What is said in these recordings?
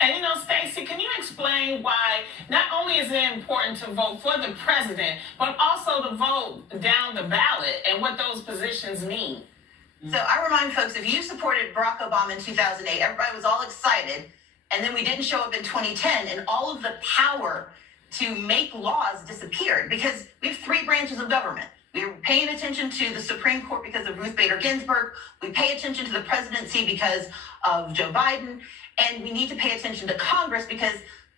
And Stacey, can you explain why not only is it important to vote for the president, but also to vote down the ballot and what those positions mean? So I remind folks, if you supported Barack Obama in 2008, everybody was all excited, and then we didn't show up in 2010, and all of the power to make laws disappeared because we have three branches of government. We were paying attention to the Supreme Court because of Ruth Bader Ginsburg. We pay attention to the presidency because of Joe Biden. And we need to pay attention to Congress because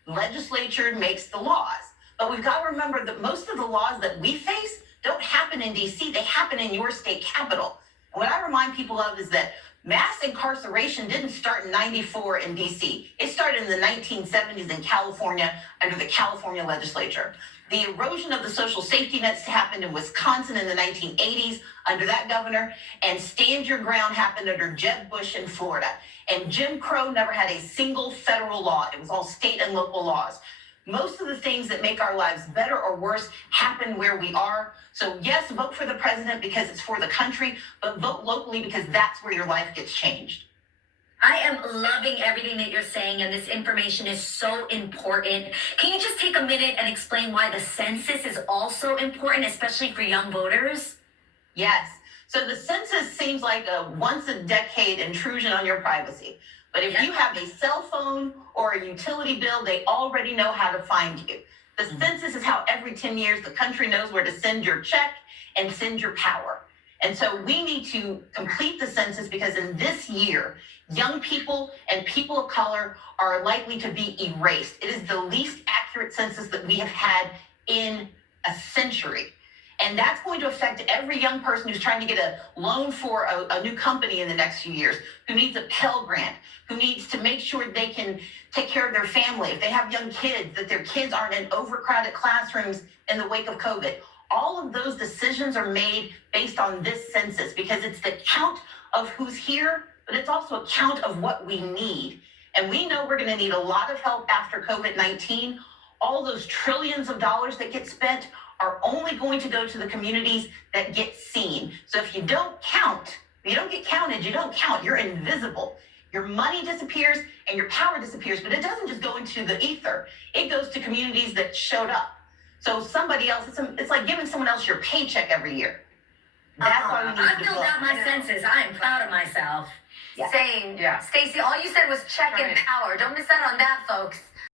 legislature makes the laws. But we've got to remember that most of the laws that we face don't happen in D.C. They happen in your state capital. And what I remind people of is that mass incarceration didn't start in 94 in D.C. It started in the 1970s in California under the California legislature. The erosion of the social safety nets happened in Wisconsin in the 1980s under that governor, and Stand Your Ground happened under Jeb Bush in Florida. And Jim Crow never had a single federal law. It was all state and local laws. Most of the things that make our lives better or worse happen where we are. So yes, vote for the president because it's for the country, but vote locally because that's where your life gets changed. I am loving everything that you're saying, and this information is so important. Can you just take a minute and explain why the census is also important, especially for young voters? Yes. So the census seems like a once-a-decade intrusion on your privacy. But if you have a cell phone or a utility bill, they already know how to find you. The census is how every 10 years the country knows where to send your check and send your power. And so we need to complete the census because in this year, young people and people of color are likely to be erased. It is the least accurate census that we have had in a century. And that's going to affect every young person who's trying to get a loan for a new company in the next few years, who needs a Pell Grant, who needs to make sure they can take care of their family. If they have young kids, that their kids aren't in overcrowded classrooms in the wake of COVID. All of those decisions are made based on this census because it's the count of who's here, but it's also a count of what we need. And we know we're going to need a lot of help after COVID-19. All those trillions of dollars that get spent are only going to go to the communities that get seen. So if you don't count, you don't get counted, you don't count, you're invisible. Your money disappears and your power disappears, but it doesn't just go into the ether. It goes to communities that showed up. So somebody else, it's like giving someone else your paycheck every year. That's why we need I to filled out my census. I am proud of myself. Same. Stacey, all you said was check and power. Don't miss out on that, folks.